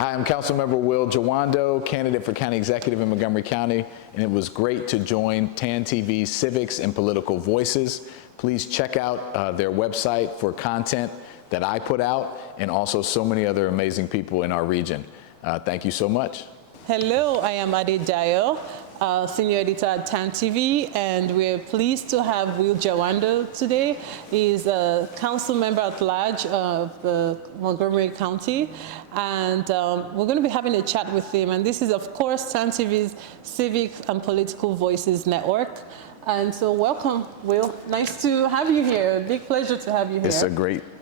Hi, I'm Councilmember Will Jawando, candidate for County Executive in Montgomery County, and it was great to join TANTV's Civics and Political Voices. Please check out their website for content that I put out, and also so many other amazing people in our region. Thank you so much. Hello, I am Adedayo, Senior Editor at TANTV, and we're pleased to have Will Jawando today. He's a council member at large of Montgomery County, and we're going to be having a chat with him. And this is, of course, TANTV's Civic and Political Voices Network. And so welcome, Will. Nice to have you here. Big pleasure to have you here. It's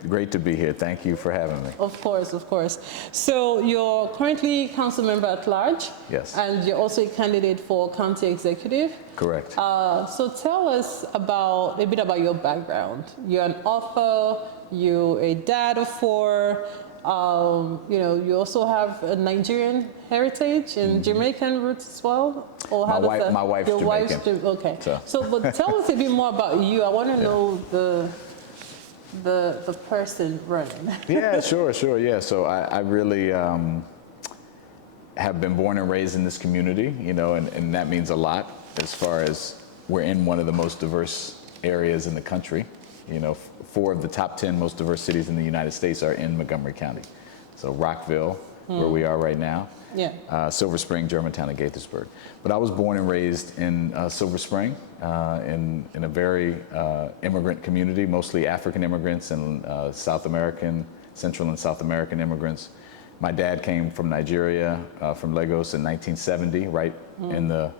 great to be here. Thank you for having me. Of course, of course. So you're currently council member at large. Yes. And you're also a candidate for county executive. Correct. So tell us a bit about your background. You're an author, you're a dad of 4, you also have a Nigerian heritage and Jamaican roots as well? Or how my wife's Jamaican. Okay. But tell us a bit more about you. I want to know the person running. Yeah, sure. Yeah, so I really have been born and raised in this community, and that means a lot as far as we're in one of the most diverse areas in the country. 4 of the top 10 most diverse cities in the United States are in Montgomery County. So Rockville, where we are right now, Silver Spring, Germantown, and Gaithersburg. But I was born and raised in Silver Spring, in a very immigrant community, mostly African immigrants and Central and South American immigrants. My dad came from Nigeria, from Lagos in 1970, right in the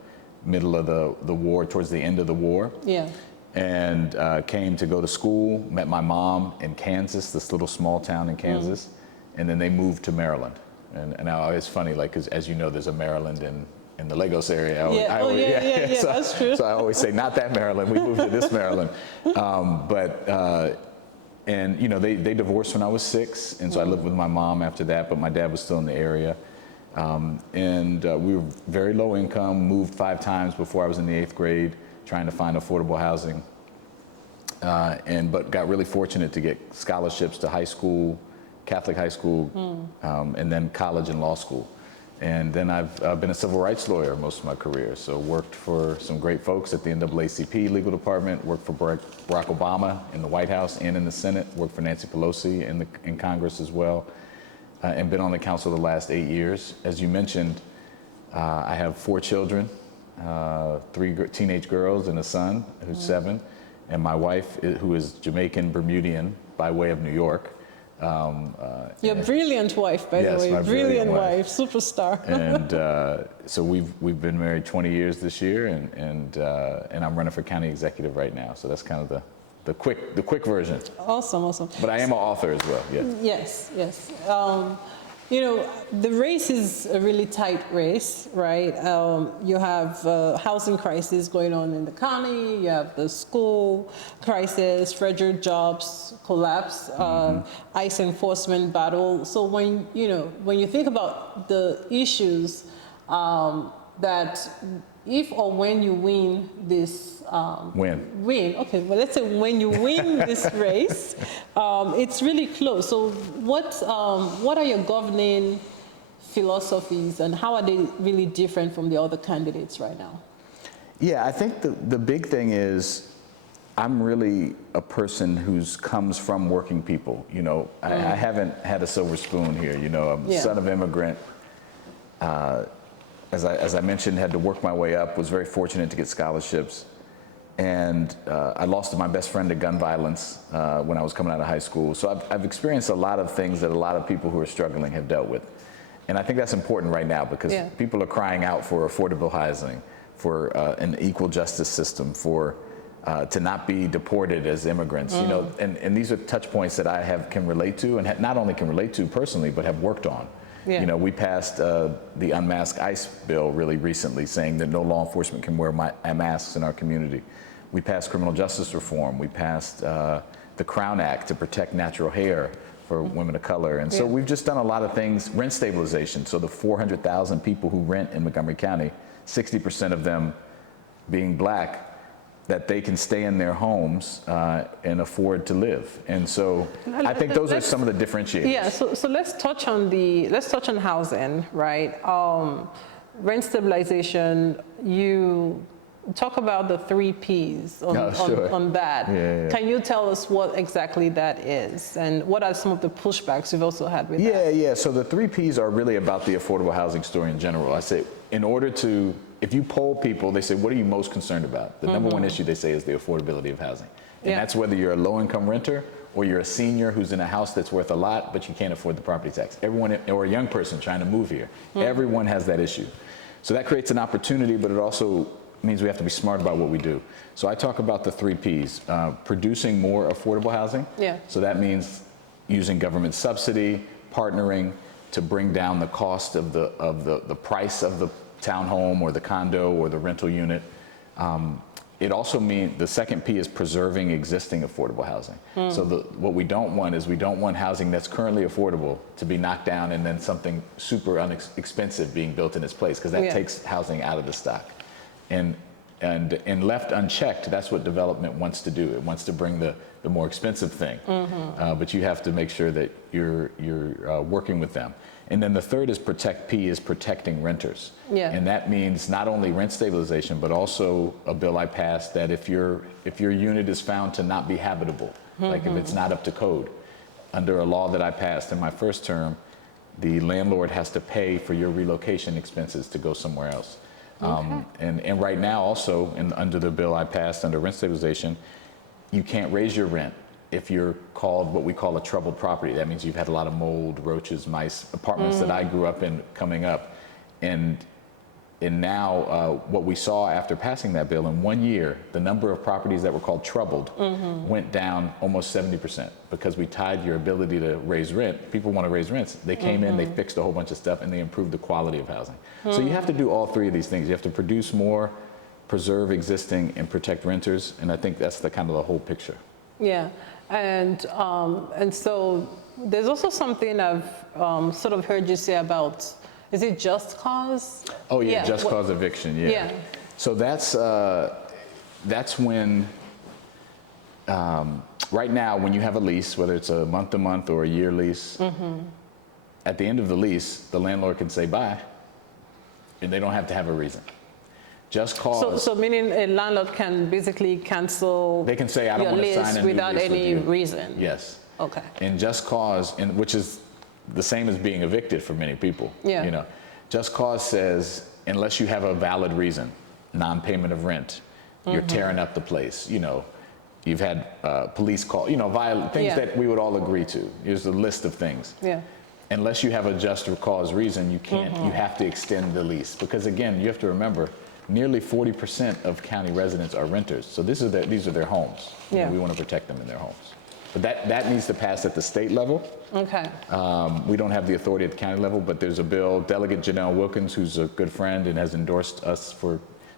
middle of the war, towards the end of the war. Yeah. And came to go to school, met my mom in Kansas, this little small town in Kansas, and then they moved to Maryland. And now it's funny, like, 'cause as you know, there's a Maryland in the Lagos area. That's true. So I always say, not that Maryland, we moved to this Maryland. They divorced when I was 6, and so I lived with my mom after that, but my dad was still in the area. We were very low income, moved 5 times before I was in the 8th grade, trying to find affordable housing, but got really fortunate to get scholarships to high school, Catholic high school, and then college and law school. And then I've been a civil rights lawyer most of my career, so worked for some great folks at the NAACP legal department, worked for Barack Obama in the White House and in the Senate, worked for Nancy Pelosi in Congress as well, and been on the council the last 8 years. As you mentioned, I have 4 children. 3 teenage girls and a son who's 7, and my wife, who is Jamaican Bermudian by way of New York. Your brilliant wife, by the way. My brilliant wife, superstar. And so we've been married 20 years this year, and I'm running for county executive right now. So that's kind of the quick version. Awesome. But I am an author as well. Yes. The race is a really tight race, right? You have housing crisis going on in the county, you have the school crisis, federal jobs collapse, ICE enforcement battle. So when you think about the issues that if or when you win this okay, well, let's say when you win this race, it's really close. So what are your governing philosophies, and how are they really different from the other candidates right now? Yeah, I think the big thing is I'm really a person who comes from working people. I haven't had a silver spoon here. I'm a son of immigrant. As I mentioned, had to work my way up, was very fortunate to get scholarships. And I lost my best friend to gun violence when I was coming out of high school. So I've experienced a lot of things that a lot of people who are struggling have dealt with. And I think that's important right now, because people are crying out for affordable housing, for an equal justice system, for to not be deported as immigrants. And these are touch points that I can relate to, and not only can relate to personally, but have worked on. Yeah. We passed the unmasked ICE bill really recently, saying that no law enforcement can wear masks in our community. We passed criminal justice reform. We passed the Crown Act to protect natural hair for women of color. And so we've just done a lot of things. Rent stabilization. So the 400,000 people who rent in Montgomery County, 60% of them being Black, that they can stay in their homes and afford to live. And so I think those are some of the differentiators. Yeah, so let's touch on housing, right? Rent stabilization, you talk about the 3 Ps on that. Yeah. Can you tell us what exactly that is, and what are some of the pushbacks you've also had with that? Yeah. So the 3 Ps are really about the affordable housing story in general. I say, in order to, if you poll people, they say, what are you most concerned about? The number one issue they say is the affordability of housing. And that's whether you're a low-income renter or you're a senior who's in a house that's worth a lot, but you can't afford the property tax. Everyone, or a young person trying to move here, everyone has that issue. So that creates an opportunity, but it also means we have to be smart about what we do. So I talk about the 3 Ps, producing more affordable housing. Yeah. So that means using government subsidy, partnering to bring down the cost of the price of the townhome or the condo or the rental unit. It also means the second P is preserving existing affordable housing. So what we don't want is we don't want housing that's currently affordable to be knocked down and then something super expensive being built in its place, because that takes housing out of the stock. And left unchecked, that's what development wants to do. It wants to bring the more expensive thing, but you have to make sure that you're working with them. And then the third is protecting renters. Yeah. And that means not only rent stabilization, but also a bill I passed that if your unit is found to not be habitable, like if it's not up to code, under a law that I passed in my first term, the landlord has to pay for your relocation expenses to go somewhere else. And right now also, under the bill I passed under rent stabilization, you can't raise your rent if you're called what we call a troubled property. That means you've had a lot of mold, roaches, mice, apartments that I grew up in coming up. And now what we saw after passing that bill, in 1 year, the number of properties that were called troubled went down almost 70%, because we tied your ability to raise rent. People want to raise rents. They came in, they fixed a whole bunch of stuff, and they improved the quality of housing. So you have to do all 3 of these things. You have to produce more, preserve existing, and protect renters. And I think that's the kind of the whole picture. Yeah, and so there's also something I've sort of heard you say about, is it just cause? Oh yeah, just cause eviction, yeah. So that's when, right now when you have a lease, whether it's a month-to-month or a year lease, at the end of the lease, the landlord can say bye, and they don't have to have a reason. Just cause. So meaning a landlord can basically cancel. They can say, I don't want to sign a new without lease any with you. reason. Yes. Okay. And just cause, which is the same as being evicted for many people. Yeah. You know, just cause says unless you have a valid reason, non-payment of rent, you're tearing up the place. You know, you've had police call. You know, violent things that we would all agree to. Here's a list of things. Yeah. Unless you have a just cause reason, you can't. You have to extend the lease, because again, you have to remember, nearly 40% of county residents are renters. So these are their homes. Yeah. And we want to protect them in their homes. But that needs to pass at the state level. Okay. We don't have the authority at the county level, but there's a bill. Delegate Janelle Wilkins, who's a good friend and has endorsed us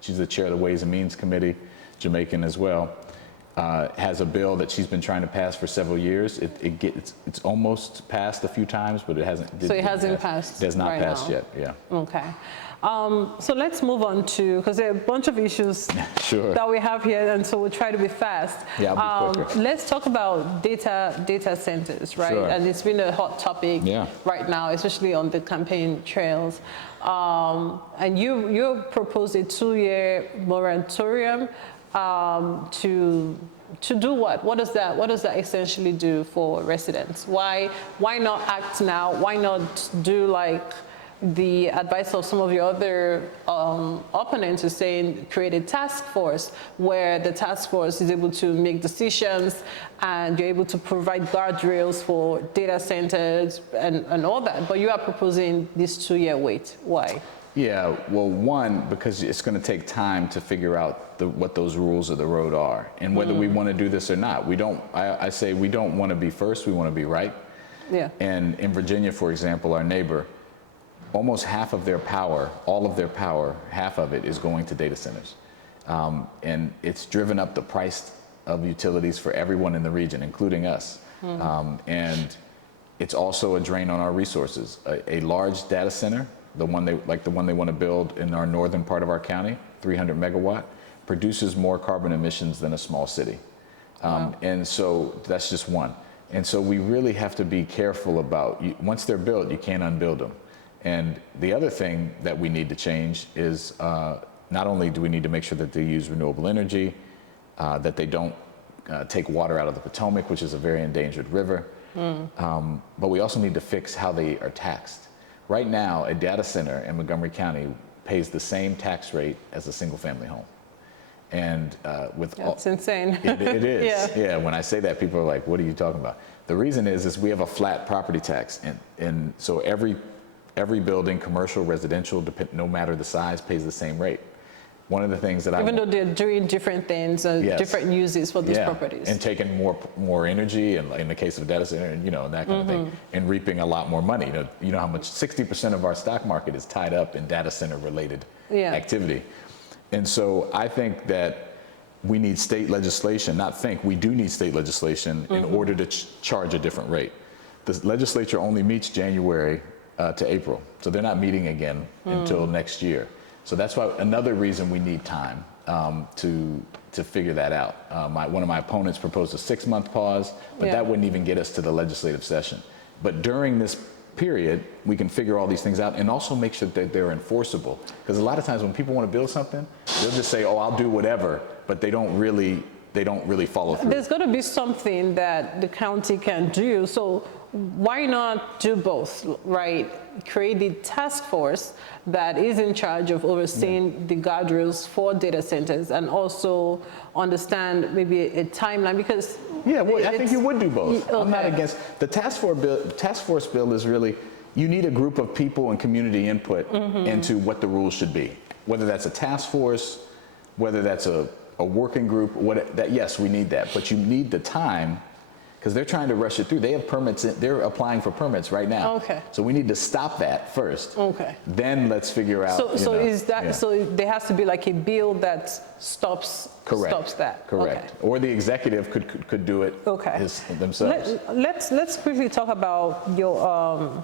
she's the chair of the Ways and Means Committee, Jamaican as well, has a bill that she's been trying to pass for several years. It's almost passed a few times, but it hasn't. So it hasn't passed. It has not passed yet. Yeah. Okay. So let's move on to, because there are a bunch of issues that we have here, and so we'll try to be fast. Yeah, I'll be quicker. Let's talk about data centers, right? Sure. And it's been a hot topic right now, especially on the campaign trails. And you proposed a 2-year moratorium to do what? What does that essentially do for residents? Why not act now? Why not do like the advice of some of your other opponents is saying, create a task force where the task force is able to make decisions and you're able to provide guardrails for data centers and all that. But you are proposing this 2-year wait. Why? Yeah, well, one, because it's going to take time to figure out what those rules of the road are and whether we want to do this or not. I say we don't want to be first, we want to be right. Yeah. And in Virginia, for example, our neighbor, almost half of their power, all of their power, half of it is going to data centers. And it's driven up the price of utilities for everyone in the region, including us. And it's also a drain on our resources. A large data center, the one they want to build in our northern part of our county, 300 megawatt, produces more carbon emissions than a small city. And so that's just one. And so we really have to be careful about, once they're built, you can't unbuild them. And the other thing that we need to change is not only do we need to make sure that they use renewable energy, that they don't take water out of the Potomac, which is a very endangered river, but we also need to fix how they are taxed. Right now, a data center in Montgomery County pays the same tax rate as a single family home. And That's insane. It is. Yeah. When I say that, people are like, what are you talking about? The reason is we have a flat property tax. And so every building, commercial, residential, no matter the size, pays the same rate. One of the things that even though they're doing different things, different uses for these properties. And taking more energy, and in the case of a data center, and that kind of thing, and reaping a lot more money. You know how much 60% of our stock market is tied up in data center related activity. And so I think that we need state legislation, we do need state legislation in order to charge a different rate. The legislature only meets January to April, so they're not meeting again until next year. So that's why another reason we need time to figure that out. One of my opponents proposed a 6-month pause, but that wouldn't even get us to the legislative session. But during this period, we can figure all these things out and also make sure that they're enforceable. Because a lot of times when people want to build something, they'll just say, oh, I'll do whatever, but they don't really follow through. There's got to be something that the county can do. So why not do both, right? Create a task force that is in charge of overseeing the guardrails for data centers, and also understand maybe a timeline, because I think you would do both. Okay. I'm not against the task force bill. Is really, you need a group of people and community input into what the rules should be, whether that's a task force, whether that's a working group, yes, we need that, but you need the time, because they're trying to rush it through. They have permits, they're applying for permits right now. Okay. So we need to stop that first. Okay. Then let's figure out. So there has to be like a bill that stops that. Correct. Okay. Or the executive could do it themselves. Let's quickly talk about your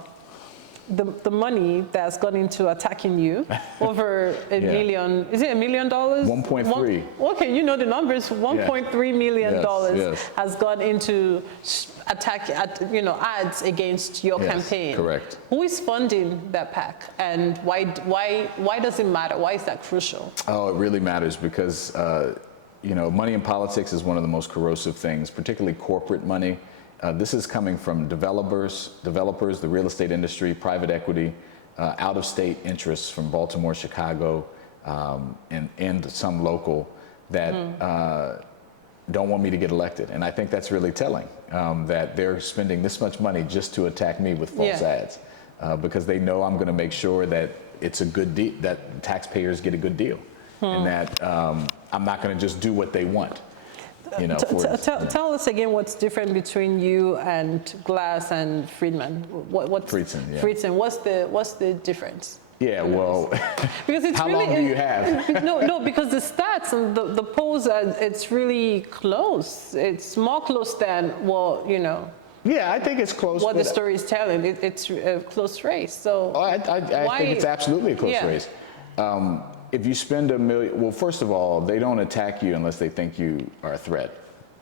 the money that's gone into attacking you, over $1 million. Is it $1 million? 1.3. Okay, you know the numbers. $1.3 million has gone into ads against your campaign. Correct. Who is funding that PAC, and why does it matter? Why is that crucial? Oh, it really matters because money in politics is one of the most corrosive things, particularly corporate money. This is coming from developers, the real estate industry, private equity, out-of-state interests from Baltimore, Chicago, and some local that don't want me to get elected. And I think that's really telling, that they're spending this much money just to attack me with false ads, because they know I'm going to make sure that it's a good deal, that taxpayers get a good deal, and that I'm not going to just do what they want. Tell us again what's different between you and Glass and Friedman. What's Friedson, Friedson, what's the difference? Yeah, well, because it's how long do you have? No, because the stats and the polls, it's really close. It's more close than Yeah, I think it's close. What the story is telling, it's a close race. So I think it's absolutely a close race. If you spend $1 million, well, first of all, they don't attack you unless they think you are a threat.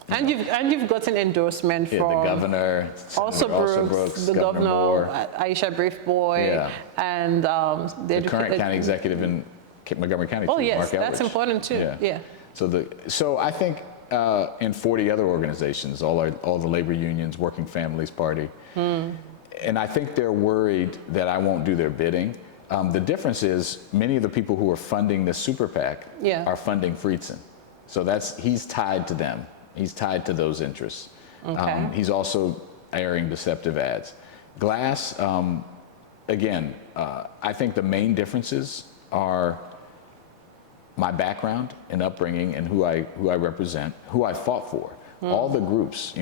And you've gotten endorsement from the governor, also Brooks, the governor, Aisha Briefboy, and the current county executive in Montgomery County. Oh, yes, Mark that's Elrich. important too. Yeah. So I think in 40 other organizations, all the labor unions, Working Families Party, and I think they're worried that I won't do their bidding. The difference is many of the people who are funding this super PAC are funding Friedson. So he's tied to them. He's tied to those interests. Okay. He's also airing deceptive ads. Glass, again, I think the main differences are my background and upbringing and who I represent, who I fought for. All the groups,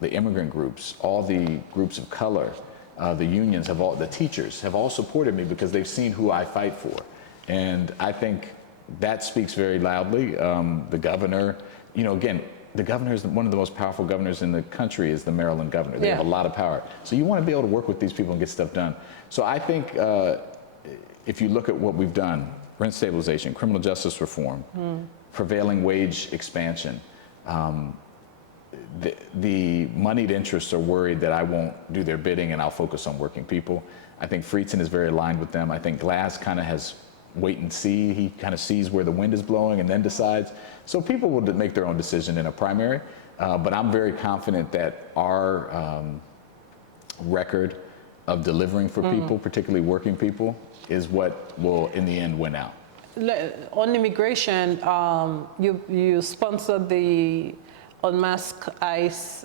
the immigrant groups, all the groups of color, the unions the teachers have all supported me because they've seen who I fight for. And I think that speaks very loudly. The governor, again, the governor is one of the most powerful governors in the country, is the Maryland governor. They have a lot of power. So you want to be able to work with these people and get stuff done. So I think if you look at what we've done, rent stabilization, criminal justice reform, prevailing wage expansion. The moneyed interests are worried that I won't do their bidding and I'll focus on working people. I think Friedson is very aligned with them. I think Glass kind of has wait and see. He kind of sees where the wind is blowing and then decides. So people will make their own decision in a primary, but I'm very confident that our record of delivering for people, particularly working people, is what will in the end win out. On immigration, you sponsored the Unmask ICE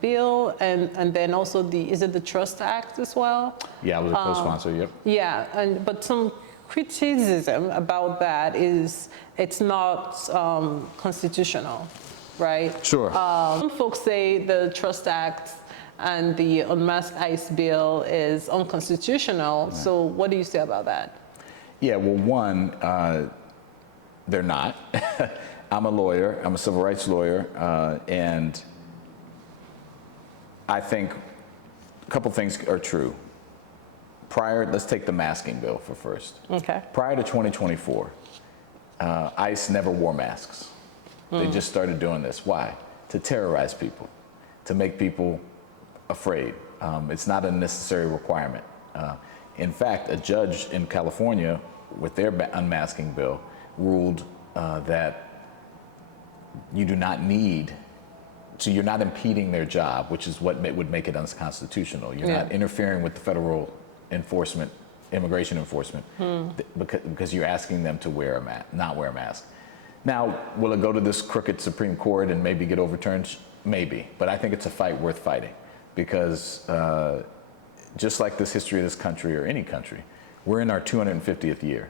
bill, and then also is it the Trust Act as well? Yeah, I was a co-sponsor, yep. Yeah, but some criticism about that is it's not constitutional, right? Sure. Some folks say the Trust Act and the Unmask ICE bill is unconstitutional, so what do you say about that? Yeah, well, one, they're not. I'm a lawyer, I'm a civil rights lawyer, and I think a couple things are true. Let's take the masking bill for first. Okay. Prior to 2024, ICE never wore masks. They just started doing this. Why? To terrorize people, to make people afraid. It's not a necessary requirement. In fact, a judge in California with their unmasking bill ruled that you do not need, so you're not impeding their job, which is what would make it unconstitutional. You're not interfering with the federal enforcement, immigration enforcement, because you're asking them to not wear a mask. Now, will it go to this crooked Supreme Court and maybe get overturned? Maybe, but I think it's a fight worth fighting, because just like this history of this country or any country, we're in our 250th year.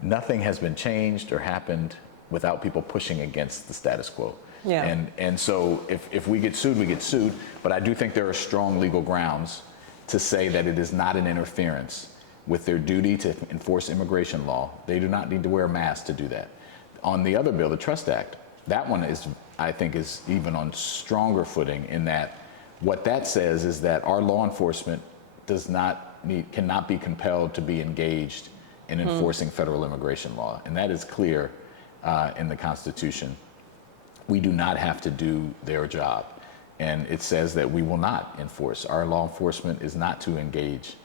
Nothing has been changed or happened without people pushing against the status quo. Yeah. And so if we get sued, we get sued, but I do think there are strong legal grounds to say that it is not an interference with their duty to enforce immigration law. They do not need to wear a mask to do that. On the other bill, the Trust Act, that one I think is even on stronger footing, in that what that says is that our law enforcement cannot be compelled to be engaged in enforcing federal immigration law. And that is clear in the Constitution. We do not have to do their job. And it says that we will not enforce. Our law enforcement is not to engage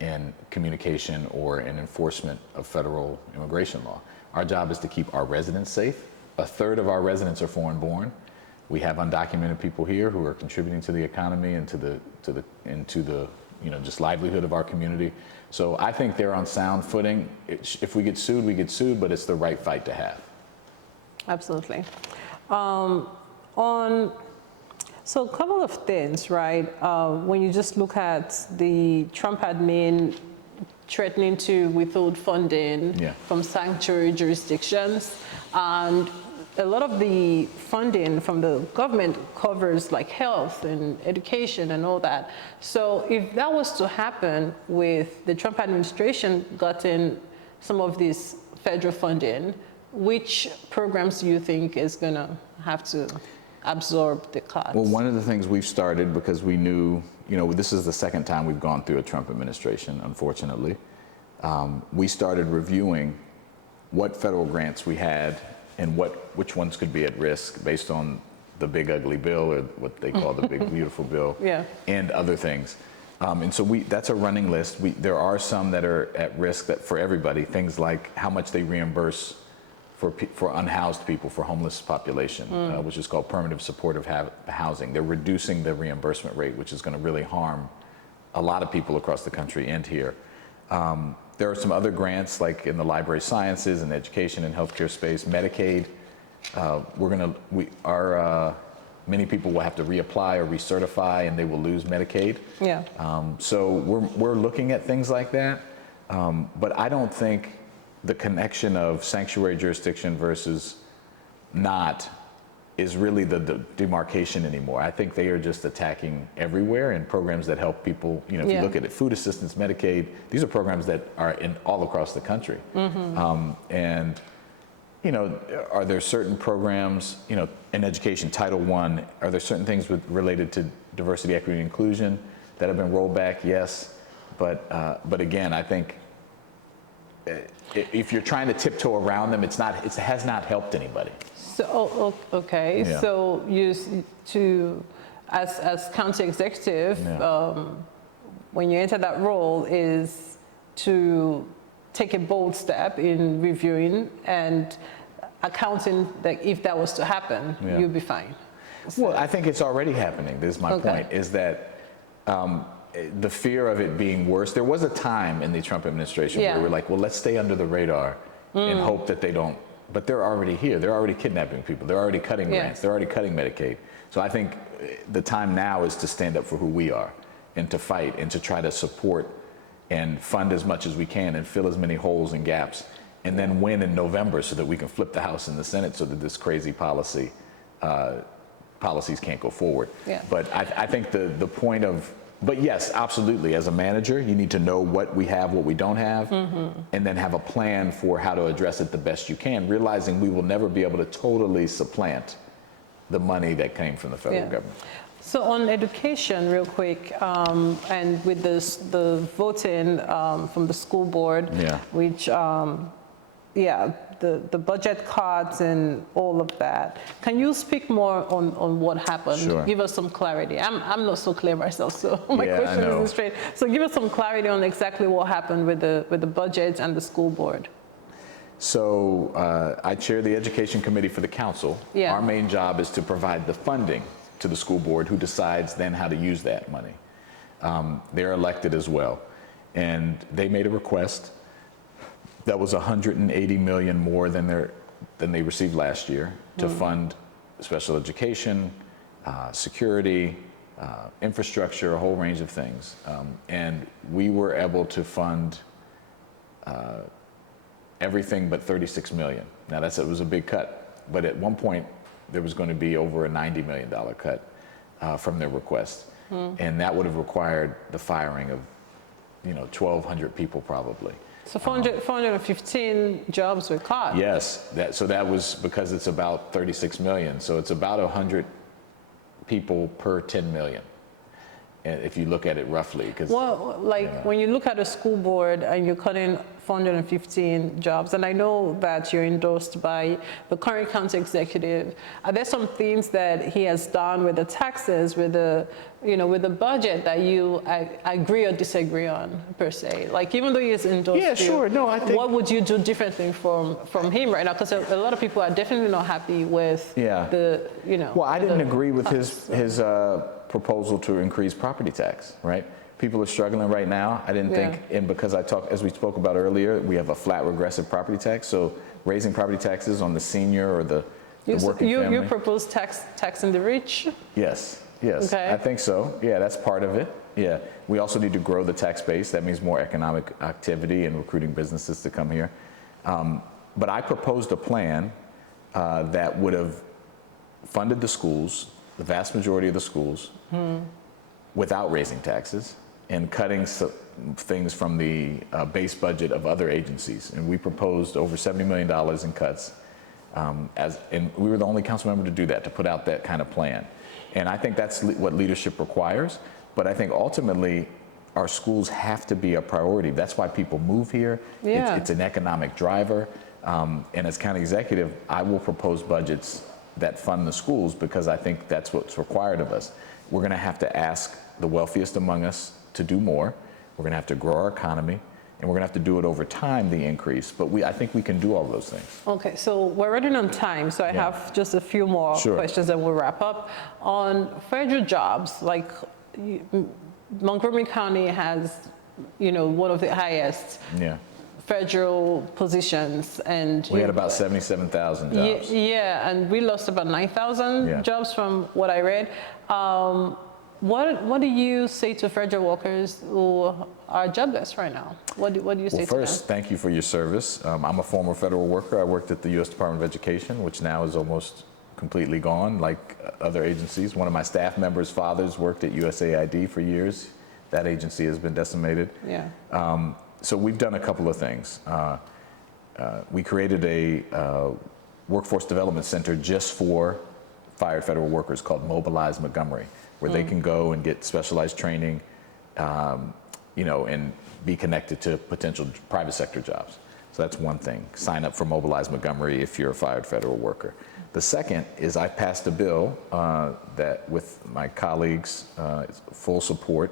in communication or in enforcement of federal immigration law. Our job is to keep our residents safe. A third of our residents are foreign born. We have undocumented people here who are contributing to the economy and to the just livelihood of our community. So I think they're on sound footing. If we get sued, we get sued, but it's the right fight to have. Absolutely. So a couple of things, right? When you just look at the Trump admin threatening to withhold funding from sanctuary jurisdictions, and a lot of the funding from the government covers like health and education and all that. So if that was to happen with the Trump administration getting some of this federal funding, which programs do you think is going to have to absorb the cuts? Well, one of the things we've started, because we knew, this is the second time we've gone through a Trump administration, unfortunately. We started reviewing what federal grants we had and which ones could be at risk based on the big ugly bill, or what they call the big beautiful bill, and other things. And so that's a running list. There are some that are at risk for everybody, things like how much they reimburse for unhoused people, for homeless population, which is called permanent supportive housing. They're reducing the reimbursement rate, which is going to really harm a lot of people across the country and here. There are some other grants, like in the library sciences and education and healthcare space, Medicaid. Many people will have to reapply or recertify, and they will lose Medicaid. Yeah. So we're looking at things like that, but I don't think the connection of sanctuary jurisdiction versus not is really the demarcation anymore. I think they are just attacking everywhere, and programs that help people. If you look at it, food assistance, Medicaid, these are programs that are in all across the country. And are there certain programs, in education, Title I, are there certain things related to diversity, equity, and inclusion that have been rolled back? Yes, but again, I think if you're trying to tiptoe around them, it has not helped anybody. So, okay. Yeah. So as county executive, Yeah. when you enter that role, is to take a bold step in reviewing and accounting that if that was to happen, Yeah. you'll be fine. So, Well, I think it's already happening. This is my point, is that the fear of it being worse, there was a time in the Trump administration where we were like, well, let's stay under the radar and hope that they don't, but they're already here. They're already kidnapping people. They're already cutting grants. They're already cutting Medicaid. So I think the time now is to stand up for who we are and to fight and to try to support and fund as much as we can and fill as many holes and gaps and then win in November so that we can flip the House and the Senate so that this crazy policies can't go forward. Yeah. But I think the point of, but yes, absolutely, as a manager, you need to know what we have, what we don't have, and then have a plan for how to address it the best you can, realizing we will never be able to totally supplant the money that came from the federal government. So on education, real quick, and with the voting from the school board, which, the budget cuts and all of that. Can you speak more on what happened? Sure. Give us some clarity. I'm not so clear myself, so my question isn't straight. So give us some clarity on exactly what happened with the budget and the school board. So I chair the education committee for the council. Yeah. Our main job is to provide the funding to the school board, who decides then how to use that money. They're elected as well. And they made a request that was $180 million more than they received last year to fund special education, security, infrastructure, a whole range of things. And we were able to fund everything but $36 million. Now it was a big cut, but at one point there was going to be over a $90 million cut from their request. And that would have required the firing of 1,200 people probably. So 415 jobs were cut. Yes, that was because it's about 36 million. So it's about 100 people per 10 million. And if you look at it roughly, when you look at a school board and you're cutting 415 jobs, and I know that you're endorsed by the current county executive, are there some things that he has done with the taxes, with the budget that you agree or disagree on per se? Like even though he has endorsed you, I think, what would you do differently from him right now? Because a lot of people are definitely not happy with Well, I didn't agree with his proposal to increase property tax, right? People are struggling right now. I didn't think, and because as we spoke about earlier, we have a flat regressive property tax, so raising property taxes on the senior or the working family. You propose taxing the rich? Yes, Okay. I think so. Yeah, that's part of it. Yeah, we also need to grow the tax base. That means more economic activity and recruiting businesses to come here. But I proposed a plan that would have funded the schools, the vast majority of the schools, without raising taxes and cutting things from the base budget of other agencies. And we proposed over $70 million in cuts. And we were the only council member to do that, to put out that kind of plan. And I think that's what leadership requires. But I think ultimately, our schools have to be a priority. That's why people move here. Yeah. It's an economic driver. And as county executive, I will propose budgets that fund the schools because I think that's what's required of us. We're going to have to ask the wealthiest among us to do more. We're going to have to grow our economy, and we're going to have to do it over time, the increase. But I think we can do all those things. Okay, so we're running on time, so I have just a few more questions and we'll wrap up. On federal jobs, like Montgomery County has, one of the highest federal positions, and we had about 77,000 jobs. Yeah, and we lost about 9,000 jobs from what I read. What do you say to federal workers who are jobless right now? What do you say to them? First, thank you for your service. I'm a former federal worker. I worked at the U.S. Department of Education, which now is almost completely gone, like other agencies. One of my staff members' fathers worked at USAID for years. That agency has been decimated. Yeah. So we've done a couple of things. We created a workforce development center just for fired federal workers called Mobilize Montgomery, where they can go and get specialized training, and be connected to potential private sector jobs. So that's one thing. Sign up for Mobilize Montgomery if you're a fired federal worker. The second is I passed a bill that with my colleagues, full support,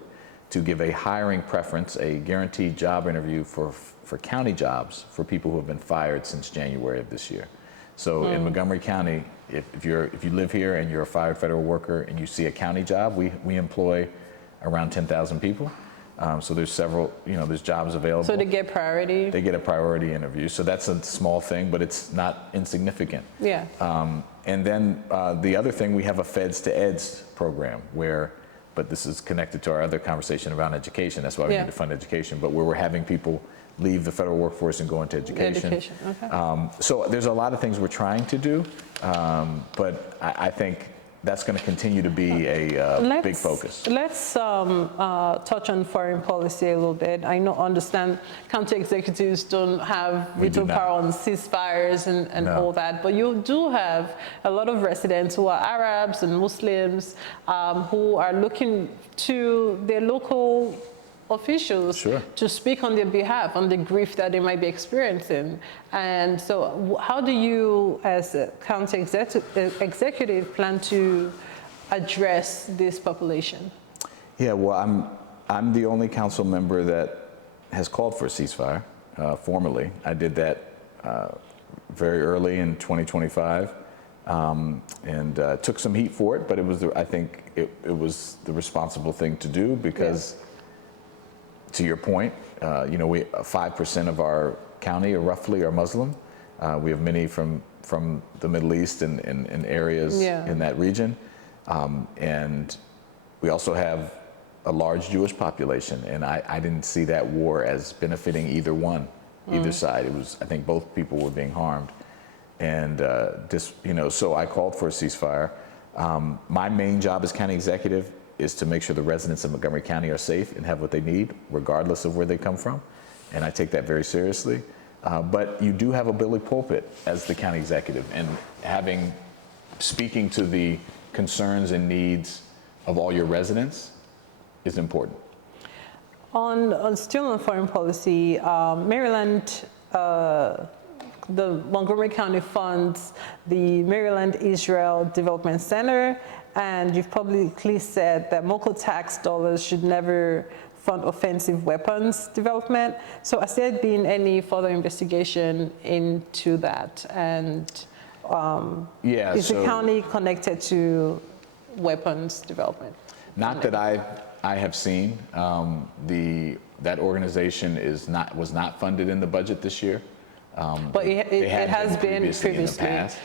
to give a hiring preference, a guaranteed job interview for county jobs for people who have been fired since January of this year. So in Montgomery County, if you live here and you're a fired federal worker and you see a county job, we employ around 10,000 people. So there's several, there's jobs available. So they get priority? They get a priority interview. So that's a small thing, but it's not insignificant. Yeah. And then the other thing, we have a Feds to Eds program but this is connected to our other conversation around education. That's why we need to fund education, but where we're having people leave the federal workforce and go into education. Okay. So there's a lot of things we're trying to do, but I think that's going to continue to be a big focus. Let's touch on foreign policy a little bit. I understand county executives don't have veto power on ceasefires and all that, but you do have a lot of residents who are Arabs and Muslims who are looking to their local officials to speak on their behalf on the grief that they might be experiencing. And so how do you, as a county executive, plan to address this population? Yeah, well, I'm the only council member that has called for a ceasefire formally. I did that very early in 2025 and took some heat for it, but I think it was the responsible thing to do because to your point, 5% of our county roughly are Muslim. We have many from the Middle East and areas in that region. And we also have a large Jewish population. And I didn't see that war as benefiting either side. I think both people were being harmed. And so I called for a ceasefire. My main job as county executive is to make sure the residents of Montgomery County are safe and have what they need, regardless of where they come from. And I take that very seriously. But you do have a bully pulpit as the county executive, and speaking to the concerns and needs of all your residents is important. Still on foreign policy, Maryland, the Montgomery County funds the Maryland Israel Development Center, and you've publicly said that local tax dollars should never fund offensive weapons development. So has there been any further investigation into that? And is the county connected to weapons development? Not that I have seen. That organization was not funded in the budget this year. But it has been previously. In the past.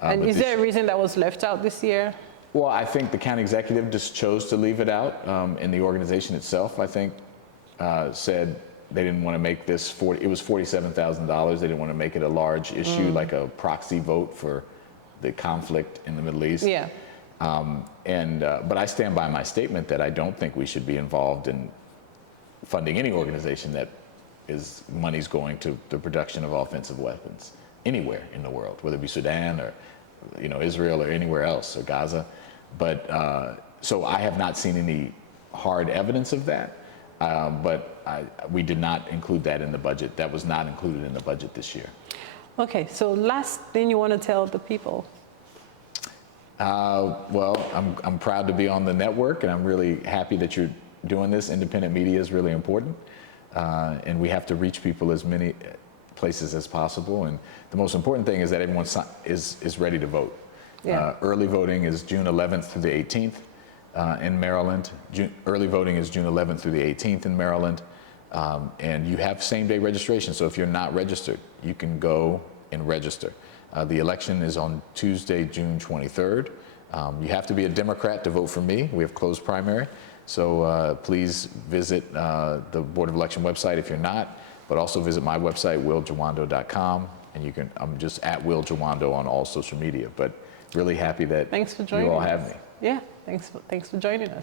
And is there a reason that was left out this year? Well, I think the county executive just chose to leave it out, and the organization itself, I think, said they didn't want to make this it was $47,000. They didn't want to make it a large issue like a proxy vote for the conflict in the Middle East. Yeah. But I stand by my statement that I don't think we should be involved in funding any organization that money's going to the production of offensive weapons anywhere in the world, whether it be Sudan or Israel or anywhere else, or Gaza. But so I have not seen any hard evidence of that. But we did not include that in the budget. That was not included in the budget this year. Okay, so last thing you want to tell the people? Well, I'm proud to be on the network, and I'm really happy that you're doing this. Independent media is really important, and we have to reach people as many places as possible. And the most important thing is that everyone is ready to vote. Yeah. Early voting is June 11th through the 18th in Maryland. Early voting is June 11th through the 18th in Maryland. And you have same-day registration. So if you're not registered, you can go and register. The election is on Tuesday, June 23rd. You have to be a Democrat to vote for me. We have closed primary. So please visit the Board of Election website if you're not, but also visit my website, willjawando.com. And I'm just at Will Jawando on all social media. But really happy that you all have me. Yeah, thanks for joining us.